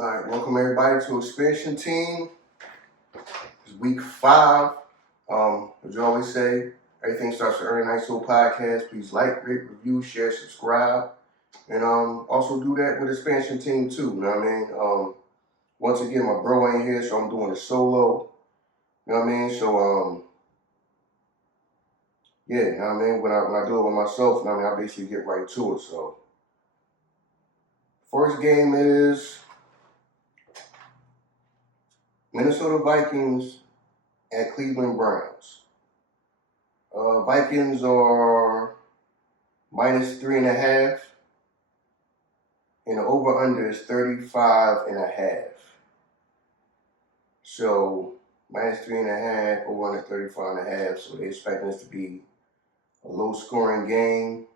All right, welcome everybody to Expansion Team. It's week 5. As you always say, everything starts with Earn Nice Soul Podcast. Please like, rate, review, share, subscribe, and also do that with Expansion Team too. You know what I mean? Once again, my bro ain't here, so I'm doing a solo. You know what I mean? So yeah, you know what I mean. When I do it with myself, you know what I mean, I basically get right to it. So first game is Minnesota Vikings at Cleveland Browns. Vikings are -3.5, and the over-under is 35.5. So -3.5, over-under 35.5. So they expect this to be a low-scoring game.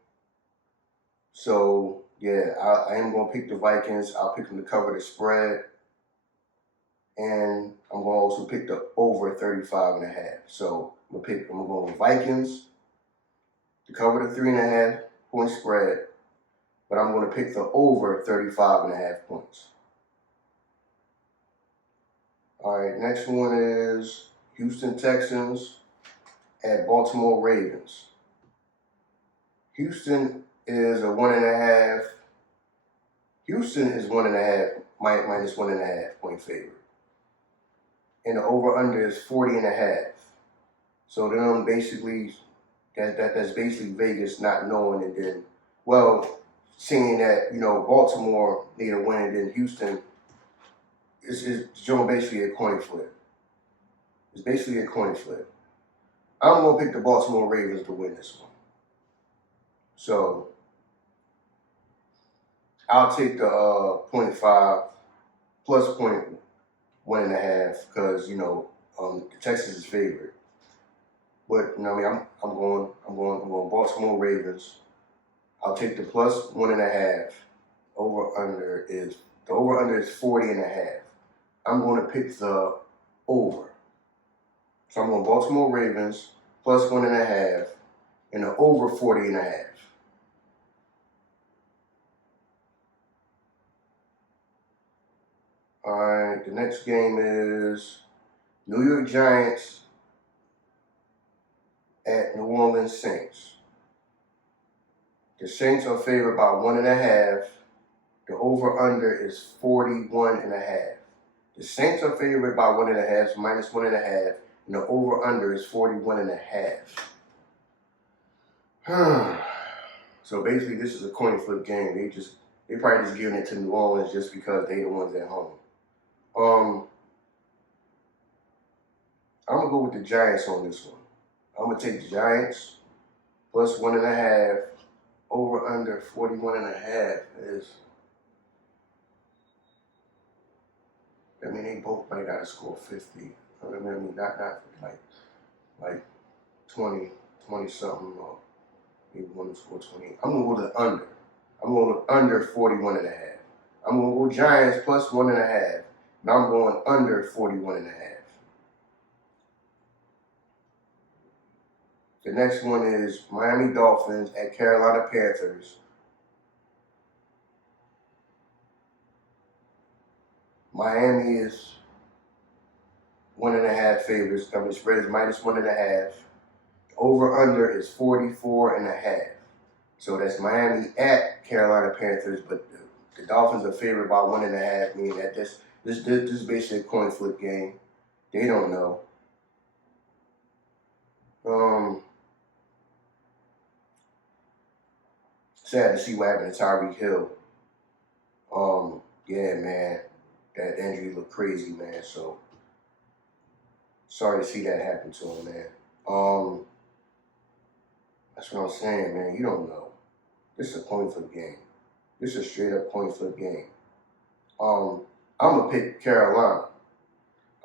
So yeah, I am going to pick the Vikings. I'll pick them to cover the spread, and I'm going to also pick the over 35.5. So I'm going with Vikings to cover the 3.5 point spread, but I'm going to pick the over 35.5 points. All right, next one is Houston Texans at Baltimore Ravens. Houston is a 1.5. Houston is 1.5, minus 1.5 point favorite. And the over-under is 40.5. So then basically, that's basically Vegas not knowing, and then, well, seeing that, Baltimore need a win, and then Houston is basically a coin flip. It's basically a coin flip. I'm going to pick the Baltimore Ravens to win this one. So I'll take the 0.5 plus 1.5 because, the Texans is favored. But, I'm going Baltimore Ravens. I'll take the plus 1.5. The over-under is 40.5. I'm going to pick the over. So I'm going Baltimore Ravens plus 1.5 and the over 40.5. All right, the next game is New York Giants at New Orleans Saints. The Saints are favored by 1.5. The over-under is 41.5. The Saints are favored by 1.5, so minus 1.5, and the over-under is 41.5. So basically, this is a coin flip game. They probably just giving it to New Orleans just because they the ones at home. I'm gonna go with the Giants on this one. I'm gonna take the Giants plus 1.5, over under 41.5 is. I mean, they both might gotta score 50. I mean, not like 20 something, or maybe one to score 20. I'm gonna go to the under. I'm going to under 41.5. I'm gonna go Giants plus 1.5. And I'm going under 41.5. The next one is Miami Dolphins at Carolina Panthers. Miami is 1.5 favorites. The spread is minus 1.5. Over under is 44.5. So that's Miami at Carolina Panthers, but the Dolphins are favored by 1.5, meaning that this is basically a coin flip game. They don't know. Sad to see what happened to Tyreek Hill. Yeah, man, that injury looked crazy, man. So sorry to see that happen to him, man. That's what I'm saying, man. You don't know. This is a coin flip game. This is a straight up coin flip game. I'm gonna pick Carolina.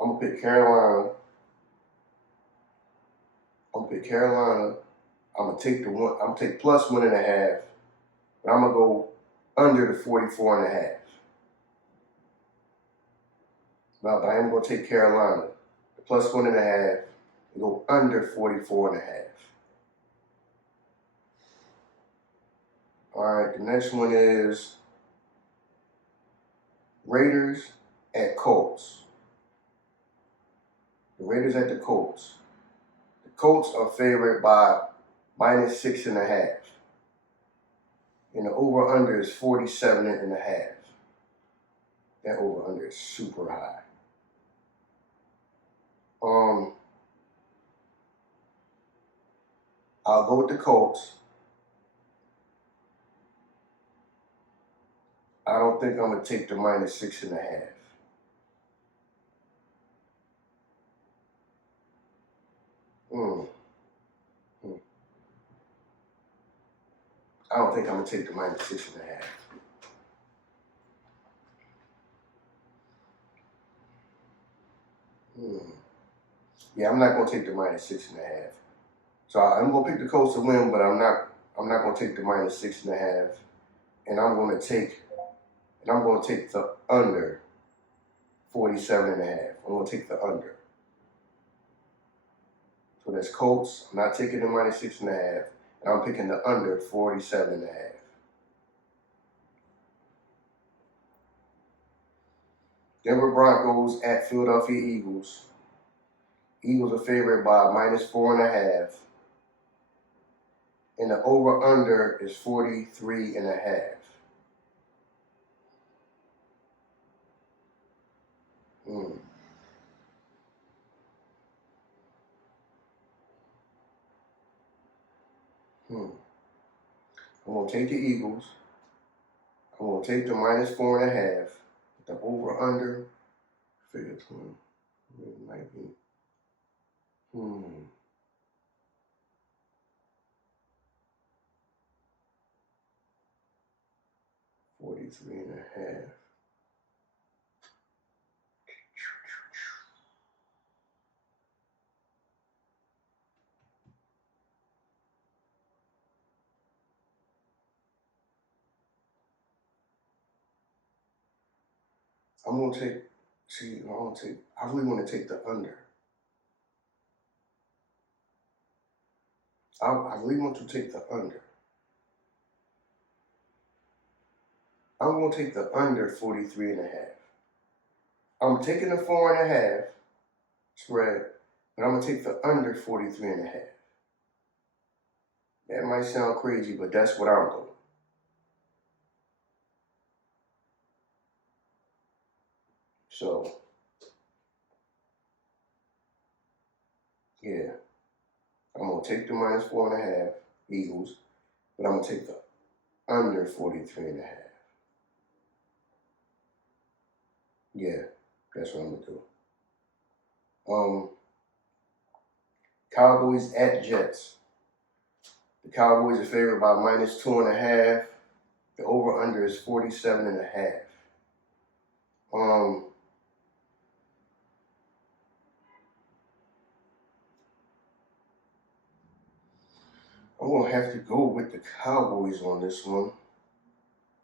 I'm gonna pick Carolina. I'm gonna take the one. I'm gonna take plus 1.5. But I'm gonna go under the 44.5. But I am gonna take Carolina, the plus 1.5, and go under 44.5. All right, the next one is Raiders at Colts. The Raiders at the Colts. The Colts are favored by -6.5. And the over-under is 47.5. That over-under is super high. I'll go with the Colts. I don't think I'm going to take the -6.5. I don't think I'm going to take the -6.5. Yeah, I'm not going to take the -6.5. So I'm going to pick the Colts to win, but I'm not going to take the -6.5. And I'm going to take the under 47.5. I'm going to take the under. So that's Colts. I'm not taking the -6.5. And I'm picking the under 47.5. Denver Broncos at Philadelphia Eagles. Eagles are favored by -4.5. And the over-under is 43.5. I'm going to take the Eagles. I'm going to take the -4.5. The over-under, figure 20. It might be. 43.5. I'm going to take, I really want to take the under. I really want to take the under. I'm going to take the under 43.5. I'm taking the 4.5 spread, but I'm going to take the under 43.5. That might sound crazy, but that's what I'm doing. So, yeah, I'm going to take the -4.5 Eagles, but I'm going to take the under 43.5. Yeah, that's what I'm going to do. Cowboys at Jets. The Cowboys are favored by -2.5. The over-under is 47.5. I'm going to have to go with the Cowboys on this one.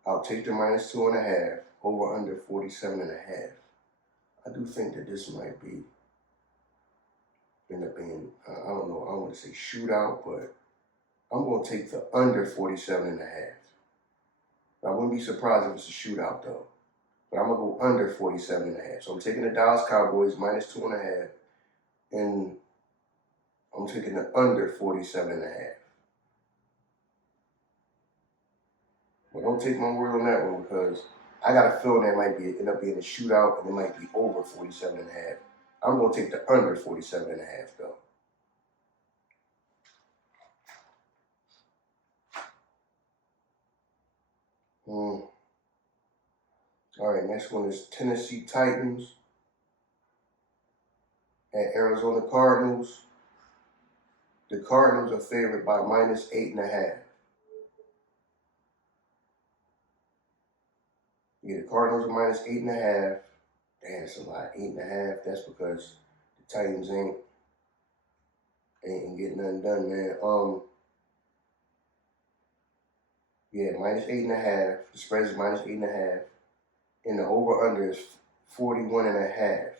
I'll take the -2.5, over-under 47.5. I do think that this might end up being, I don't know, I don't want to say shootout, but I'm going to take the under 47.5. I wouldn't be surprised if it's a shootout, though. But I'm going to go under 47.5. So I'm taking the Dallas Cowboys -2.5, and I'm taking the under 47.5. But don't take my word on that one, because I got a feeling that might end up being a shootout, and it might be over 47.5. I'm going to take the under 47.5, though. All right, next one is Tennessee Titans at Arizona Cardinals. The Cardinals are favored by -8.5. Yeah, the Cardinals are -8.5. Damn, that's a lot. 8.5. That's because the Titans ain't getting nothing done, man. Yeah, -8.5. The spread is -8.5. And the over-under is 41.5.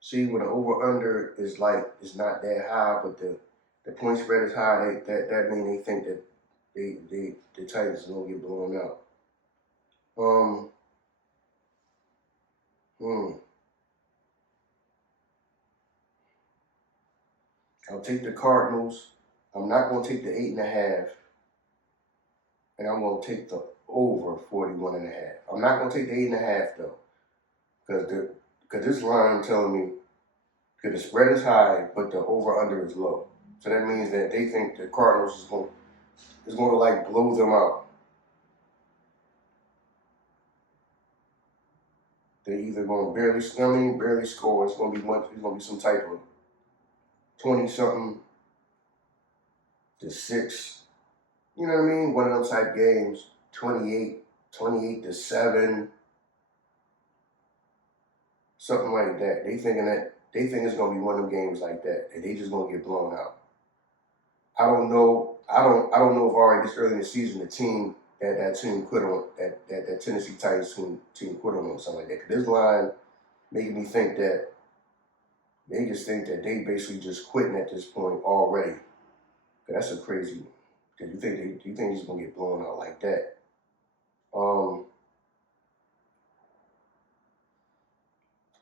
See, where the over-under is it's not that high, but the point spread is high. That means they think that the Titans are gonna get blown out. Um, hmm. I'll take the Cardinals. I'm not going to take the 8.5, and I'm going to take the over 41.5. I'm not going to take the 8.5 though, because this line telling me because the spread is high, but the over under is low. So that means that they think the Cardinals is going to like blow them out. They either going to barely score. It's going to be much. It's going to be some type of 20 something to 6. You know what I mean? One of those type games. 28 to 7, something like that. They think it's gonna be one of them games like that, and they just gonna get blown out. I don't know. I don't know if already this early in the season the team that team quit on that Tennessee Titans team quit on or something like that. 'Cause this line making me think that they just think that they basically just quitting at this point already. 'Cause that's a crazy. Cause you think he's gonna get blown out like that? Um,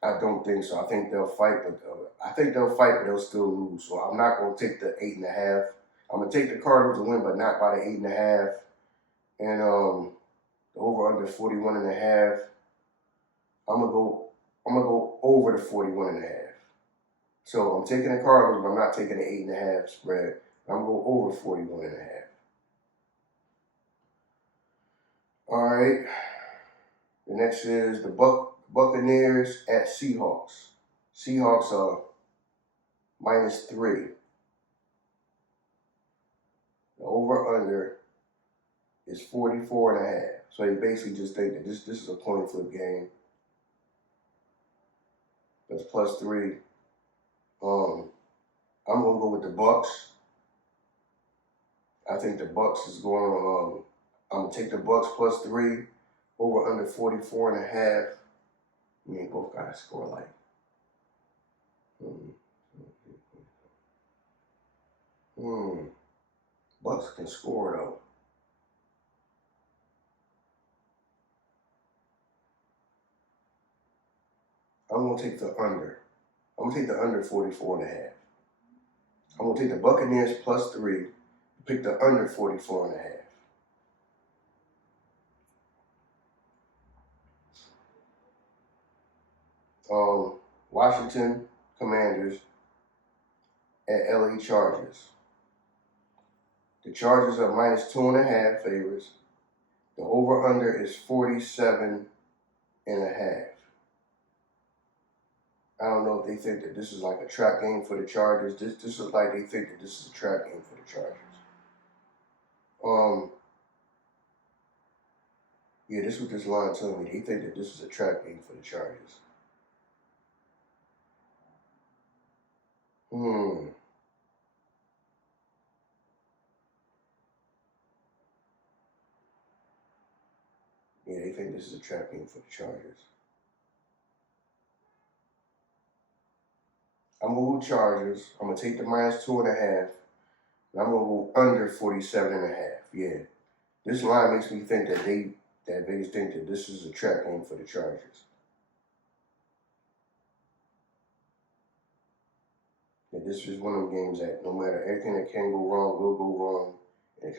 I don't think so. I think they'll fight, but they'll still lose. So I'm not gonna take the 8.5. I'm gonna take the Cardinals to win, but not by the 8.5. And the over under 41.5. I'm gonna go. I'm gonna go over the 41.5. So I'm taking the Cardinals, but I'm not taking the 8.5 spread. I'm gonna go over 41.5. All right. The next is the Buccaneers at Seahawks. Seahawks are -3. The over under is 44.5. So they basically just think that this is a coin flip game. That's +3. I'm gonna go with the Bucks. I think the Bucks is going on. I'm gonna take the Bucks +3 over under 44.5. I mean, both guys score like. Hmm, hmm. Bucks can score though. I'm gonna take the under. I'm gonna take the under 44.5. I'm gonna take the Buccaneers +3. Pick the under 44.5. Washington Commanders at LA Chargers. The Chargers are -2.5 favorites. The over under is 47.5. I don't know if they think that this is like a trap game for the Chargers. This is like they think that this is a trap game for the Chargers. Um, yeah, this is what this line told me. They think that this is a trap game for the Chargers. Hmm. Yeah, they think this is a trap game for the Chargers. I'm gonna go Chargers. I'm gonna take the -2.5. And I'm gonna go under 47.5. Yeah. This line makes me think that they think that this is a trap game for the Chargers. That this is one of the games that no matter everything that can go wrong will go wrong, and the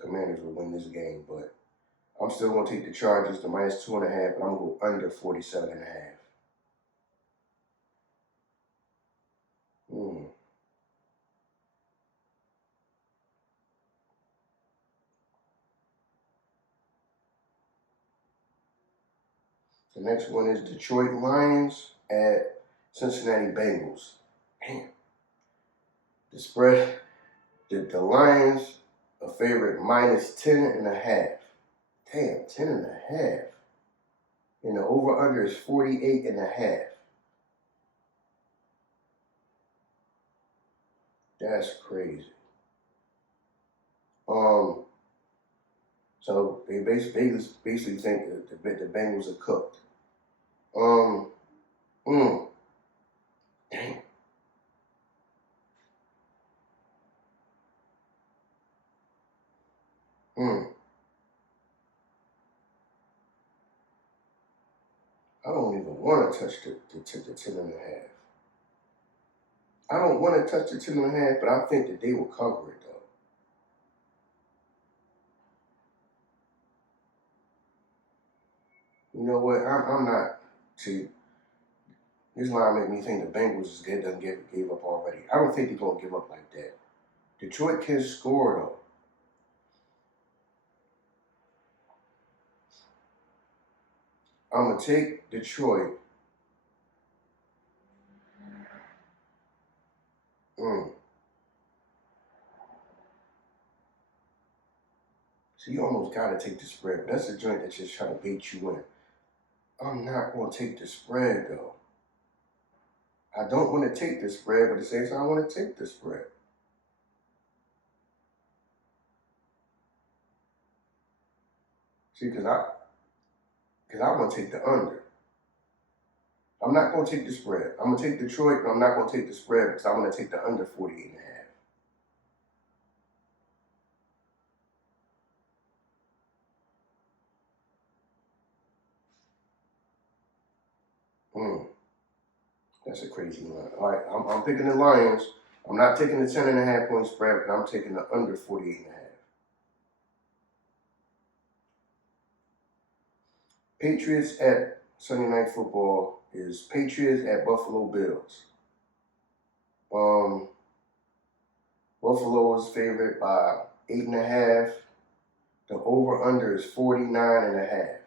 Commanders will win this game. But I'm still gonna take the Chargers, the -2.5, and I'm gonna go under 47.5. Hmm. The next one is Detroit Lions at Cincinnati Bengals. Damn. The spread, the Lions a favorite -10.5. Damn, 10.5. And the over under is 48.5. That's crazy. Um, so they basically think that the Bengals are cooked. Um, mm, damn. Mm. I don't even want to touch the 10 and a half. I don't want to touch the 10 and a half, but I think that they will cover it though. You know what? I'm not. See, this line make me think the Bengals is good. Done gave up already. I don't think they're gonna give up like that. Detroit can score though. I'm gonna take Detroit. Mm. So you almost gotta take the spread, but that's a joint that's just trying to bait you in. I'm not gonna take the spread though. I don't want to take the spread, but at the same time I want to take the spread. See, cause I want to take the under. I'm not gonna take the spread. I'm gonna take Detroit, but I'm not gonna take the spread because I'm gonna take the under 48 and a half. Mm, that's a crazy line. All right, I'm picking the Lions. I'm not taking the 10 and a half point spread, but I'm taking the under 48 and a half. Patriots at Sunday Night Football is Patriots at Buffalo Bills. Um, Buffalo is favored by 8.5. The over under is 49 and a half.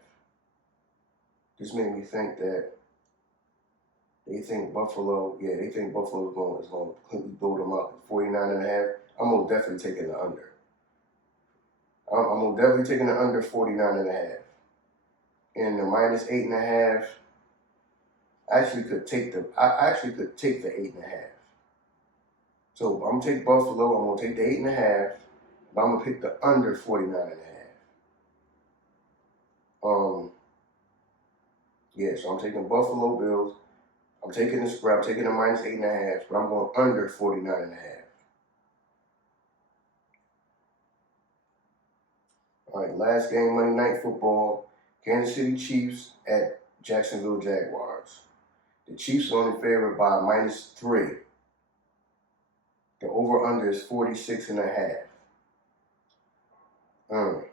This made me think that they think Buffalo is going to completely blow them up at 49 and a half. I'm most definitely taking the under. I'm most definitely taking the under 49 and a half. And the minus 8.5, I actually could take the 8.5. So I'm gonna take Buffalo. I'm gonna take the 8.5. But I'm gonna pick the under 49 and a half. Yeah. So I'm taking Buffalo Bills. I'm taking the spread. I'm taking the minus 8.5. But I'm going under 49 and a half. All right. Last game, Monday Night Football. Kansas City Chiefs at Jacksonville Jaguars. The Chiefs are only favored by -3. The over-under is 46 and a half. Mm.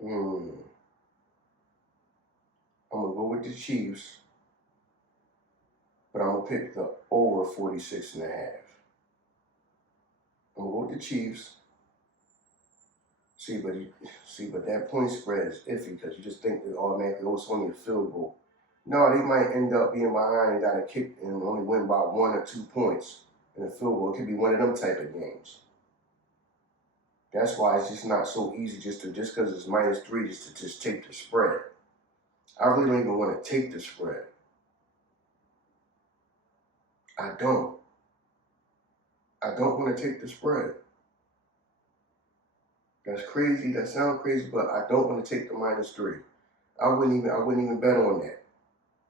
Hmm. I'm going to go with the Chiefs, but I'm going to pick the over 46 and a half. I'm going to go with the Chiefs. But that point spread is iffy because you just think that automatically, oh, it's only a field goal. No, they might end up being behind and got a kick and only win by 1 or 2 points in a field goal. It could be one of them type of games. That's why it's just not so easy just because it's -3 just to just take the spread. I really don't even want to take the spread. I don't. I don't want to take the spread. That's crazy. That sounds crazy, but I don't want to take the -3. I wouldn't even bet on that.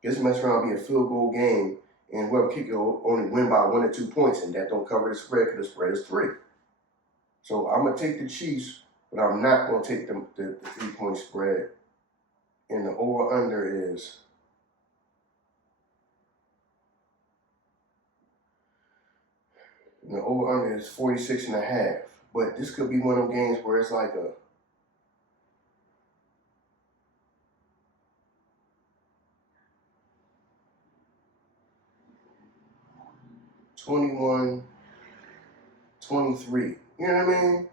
Just mess around be a field goal game, and whoever kicker will only win by 1 or 2 points, and that don't cover the spread because the spread is 3. So I'm gonna take the Chiefs, but I'm not gonna take the 3-point spread. And the over under is 46 and a half. But this could be one of them games where it's like a 21-23. You know what I mean?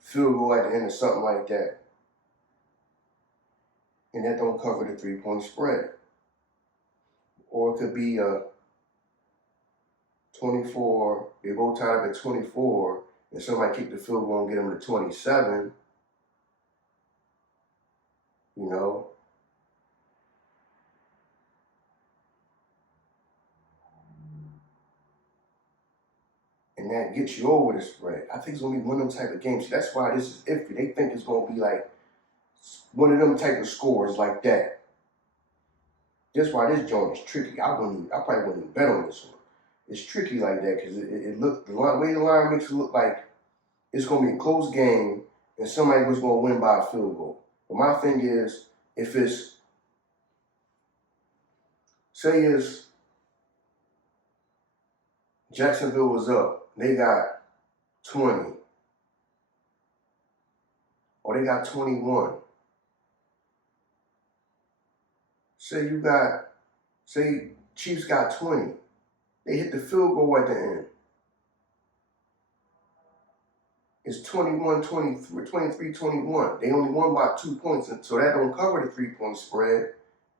Field goal at the end or something like that. And that don't cover the 3-point spread. Or it could be a 24, they both tied up at 24, and somebody kick the field goal and get them to 27, you know. And that gets you over the spread. I think it's gonna be one of them type of games. That's why this is iffy. They think it's gonna be like one of them type of scores like that. That's why this joint is tricky. I probably wouldn't even bet on this one. It's tricky like that because it look the way the line makes it look like it's going to be a close game and somebody was going to win by a field goal. But my thing is, if it's, say it's Jacksonville was up, they got 20, or they got 21. Say Chiefs got 20. They hit the field goal at the end. It's 21, 23, 23, 21. They only won by 2 points, so that don't cover the 3-point spread,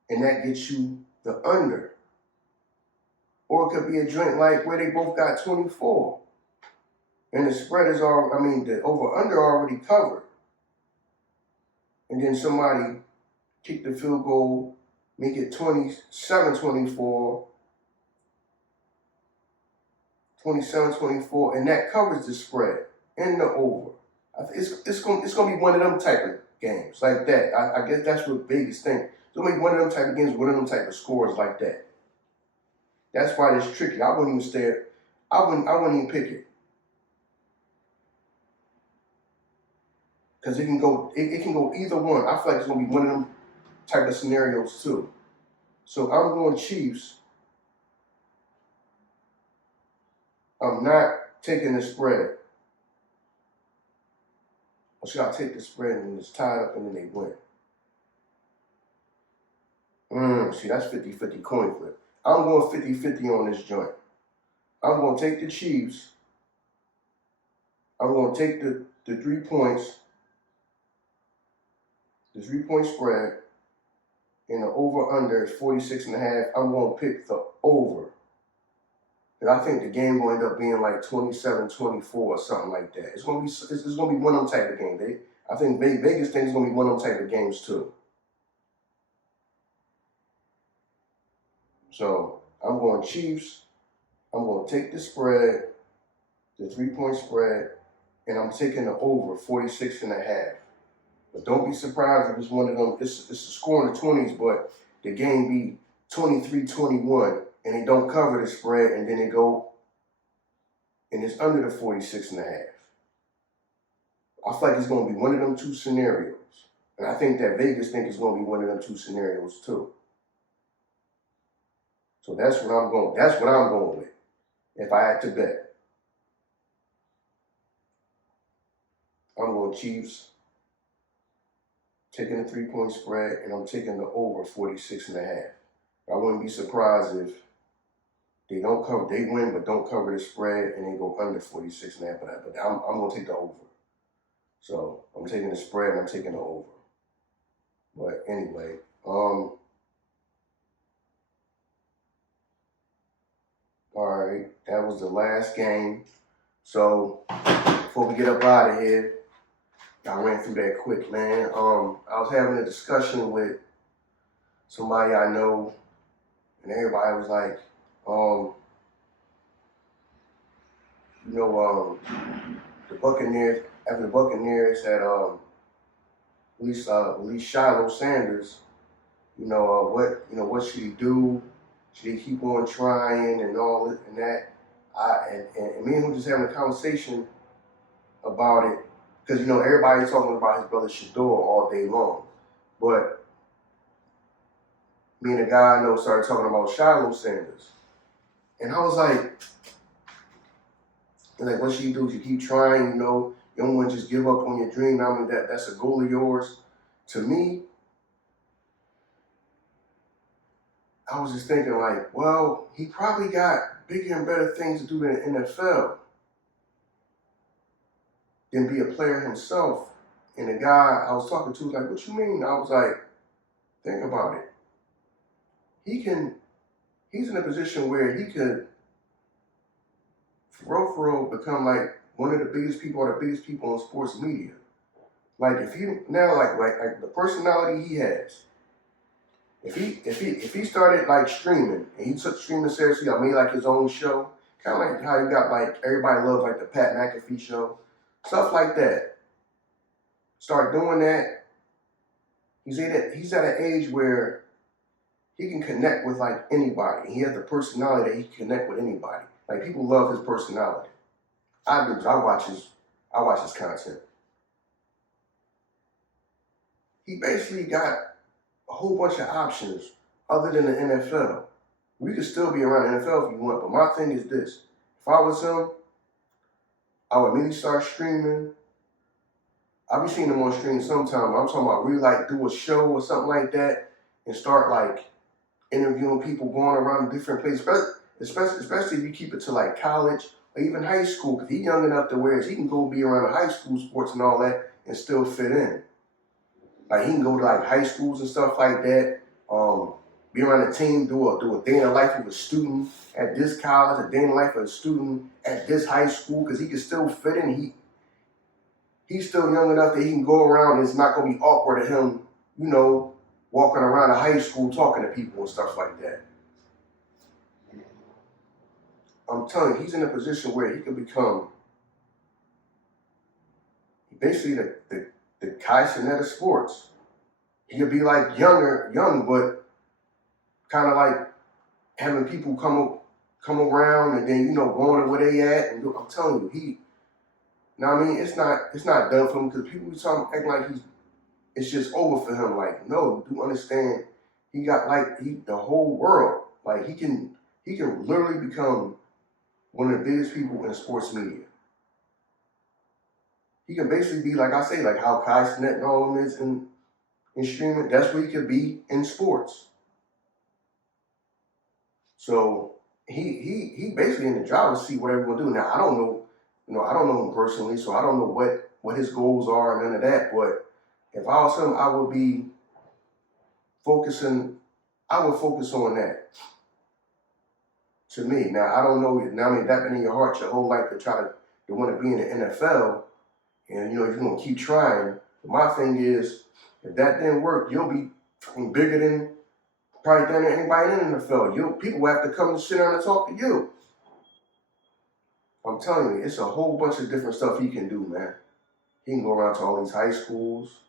and that gets you the under. Or it could be a joint like where they both got 24. And the spread is the over-under already covered. And then somebody kick the field goal, make it 27-24, 27-24, and that covers the spread and the over. It's gonna be one of them type of games like that. I guess that's what Vegas think. It's gonna be one of them type of games, one of them type of scores like that. That's why it's tricky. I wouldn't even stay. I wouldn't even pick it. Because it can go either one. I feel like it's gonna be one of them type of scenarios too. So I'm going Chiefs. I'm not taking the spread. Or should I take the spread and it's tied up and then they win? See, that's 50-50 coin flip. I'm going 50-50 on this joint. I'm going to take the Chiefs. I'm going to take the 3 points, the 3-point spread, and the over-under is 46.5. I'm going to pick the over. And I think the game will end up being like 27-24 or something like that. It's gonna be one of them type of game. I think Vegas thinks it's gonna be one of them type of games too. So I'm going Chiefs. I'm gonna take the spread, the 3-point spread, and I'm taking the over 46.5. But don't be surprised if it's one of them. It's a score in the 20s, but the game be 23-21. And they don't cover the spread, and then they go, and it's under the 46.5. I feel like it's going to be one of them 2 scenarios. And I think that Vegas think it's going to be one of them 2 scenarios too. So that's what I'm going with if I had to bet. I'm going Chiefs, taking the 3-point spread, and I'm taking the over 46.5. I wouldn't be surprised if they win, but don't cover the spread, and they go under 46.5. But I'm gonna take the over. So I'm taking the spread, and I'm taking the over. But anyway, all right, that was the last game. So before we get up out of here, I ran through that quick, man. I was having a discussion with somebody I know, and everybody was like, the Buccaneers, after the Buccaneers had released Shiloh Sanders, what should he do? Should he keep on trying and all this and that? And me and him just having a conversation about it, because everybody's talking about his brother Shador all day long, but me and a guy I know started talking about Shiloh Sanders. And I was like, what should you do? You keep trying, you don't want to just give up on your dream. I mean, that's a goal of yours. To me, I was just thinking well, he probably got bigger and better things to do in the NFL than be a player himself. And the guy I was talking to was like, what you mean? I was like, think about it. He's in a position where he could, for real, become like one of the biggest people or the biggest people in sports media. Like if he now like the personality he has, if he started like streaming and he took streaming seriously, I made like his own show, kind of like how you got like everybody loves like the Pat McAfee show, stuff like that. Start doing that. He's at an age where he can connect with like anybody. He has the personality that he can connect with anybody. Like people love his personality. I do. I watch his I watch his content. He basically got a whole bunch of options other than the NFL. We could still be around the NFL if you want, but my thing is this. If I was him, I would immediately start streaming. I be seeing him on stream sometimes. I'm talking about really like do a show or something like that and start like interviewing people going around different places, especially if you keep it to like college or even high school, because he's young enough to where he can go be around the high school sports and all that and still fit in. Like he can go to like high schools and stuff like that. Be around a team, do a day in the life of a student at this college, a day in the life of a student at this high school, because he can still fit in. He's still young enough that he can go around and it's not gonna be awkward to him, walking around a high school talking to people and stuff like that. I'm telling you, he's in a position where he could become basically the Kai Cenat of sports. He could be like young, but kind of like having people come around and then going to where they at. And I'm telling you, it's not done for him because people be acting like it's just over for him. Like, no, do understand? He got the whole world. Like he can literally become one of the biggest people in sports media. He can basically be like I say, like how Kai Cenat and all of them is in streaming. That's where he could be in sports. So he basically in the driver's seat, whatever he's gonna do. Now I don't know him personally, so I don't know what his goals are and none of that. But if I was him, I would focus on that. To me, now I don't know. Now I mean, that been in your heart your whole life to try to want to be in the NFL, and you're gonna keep trying. But my thing is, if that didn't work, you'll be bigger than probably than anybody in the NFL. People will have to come and sit down and talk to you. I'm telling you, it's a whole bunch of different stuff he can do, man. He can go around to all these high schools,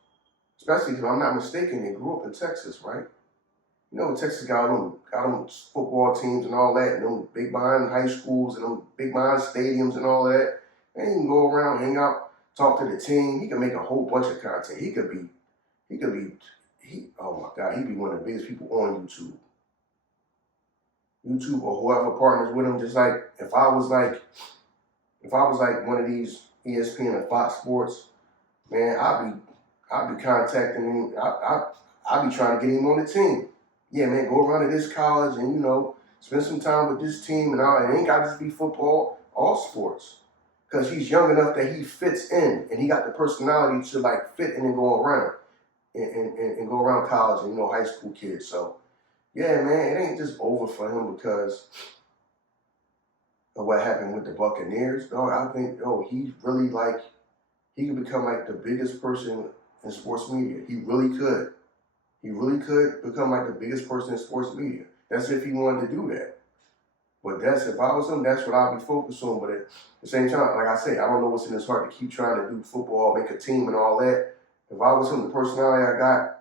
especially if I'm not mistaken, they grew up in Texas, right? Texas got them football teams and all that, and them big behind high schools and them big behind stadiums and all that. And he can go around, hang out, talk to the team. He can make a whole bunch of content. Oh my God, he'd be one of the biggest people on YouTube. YouTube or whoever partners with him, just like if I was like one of these ESPN or Fox Sports, man, I'd be contacting him. I'd be trying to get him on the team. Yeah, man, go around to this college and spend some time with this team and all. It ain't got to just be football, all sports, because he's young enough that he fits in and he got the personality to like fit in and go around and go around college and high school kids. So yeah, man, it ain't just over for him because of what happened with the Buccaneers. Dog, I think he's really he could become like the biggest person in sports media. He really could. He really could become like the biggest person in sports media. That's if he wanted to do that. But if I was him, that's what I'd be focused on. But at the same time, like I say, I don't know what's in his heart to keep trying to do football, make a team and all that. If I was him, the personality I got,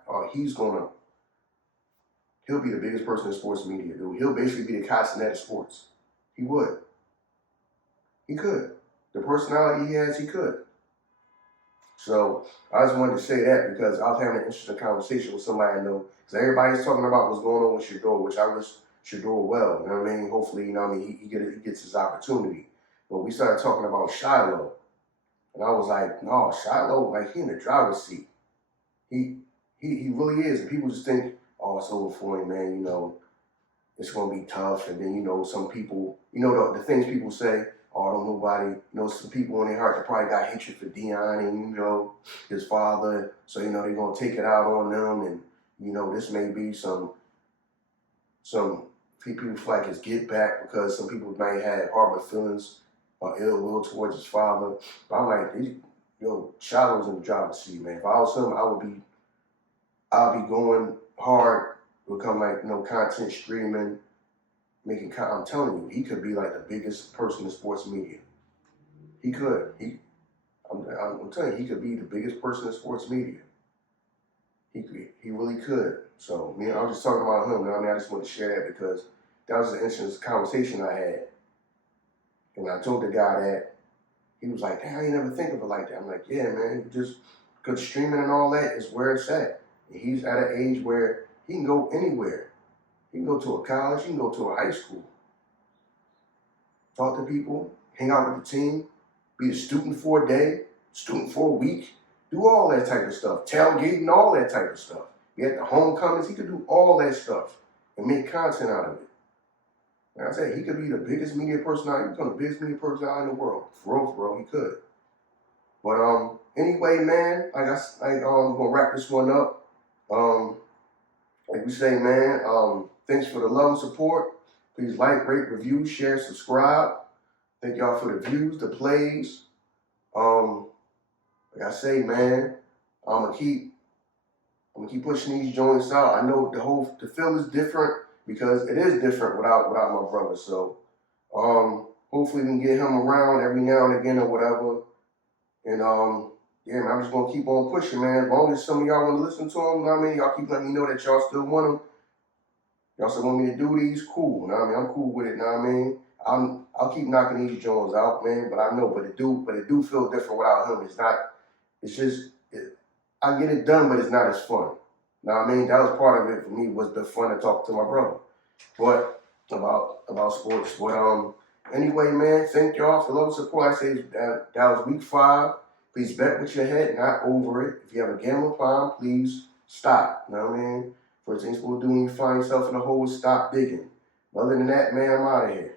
he'll be the biggest person in sports media, dude. He'll basically be the Kai Cenat of sports. He would. He could. The personality he has, he could. So I just wanted to say that because I was having an interesting conversation with somebody I know. Because everybody's talking about what's going on with Shador, which I wish Shador well. You know what I mean? Hopefully, he gets his opportunity. But we started talking about Shiloh. And I was like, no, Shiloh, like he in the driver's seat. He really is. And people just think, oh, it's over for him, man. It's going to be tough. And then, some people, the things people say, oh, don't nobody, some people in their heart that probably got hatred for Dion and, his father. So, they're going to take it out on them. And, this may be some people feel like it's get back because some people might have harbor feelings or ill will towards his father. But I'm like, Shiloh's in the driver's seat, man. If I was him, I'll be going hard, become like, content streaming, I'm telling you, he could be like the biggest person in sports media. He could. I'm telling you, he could be the biggest person in sports media. He really could. So, I was just talking about him. I just want to share that because that was an interesting conversation I had. And I told the guy that He was like, damn, I ain't never think of it like that. I'm like, yeah, man, just because streaming and all that is where it's at. He's at an age where he can go anywhere. He can go to a college, he can go to a high school, talk to people, hang out with the team, be a student for a day, student for a week, do all that type of stuff, tailgating, all that type of stuff. He had the homecomings, he could do all that stuff and make content out of it. Like I said, he could be the biggest media personality, he could become the biggest media personality in the world. For real, he could. But anyway, man, I'm gonna wrap this one up. Like we say, man, thanks for the love and support. Please like, rate, review, share, subscribe. Thank y'all for the views, the plays. Like I say, man, I'm gonna keep pushing these joints out. I know the feel is different because it is different without my brother. So hopefully we can get him around every now and again or whatever. And yeah, man, I'm just gonna keep on pushing, man. As long as some of y'all want to listen to him, you know what I mean? Y'all keep letting me know that y'all still want him. Y'all still want me to do these, cool. You know what I mean? I'm cool with it, you know what I mean? I'll keep knocking these joints out, man. But I know, but it do feel different without him. It's just I get it done, but it's not as fun. You know what I mean? That was part of it for me, was the fun to talk to my brother. But about sports. But anyway, man, thank y'all for love and support. I say that was week 5. Please bet with your head, not over it. If you have a gambling problem, please stop. You know what I mean? First things we'll do when you find yourself in a hole is stop digging. Other than that, man, I'm out of here.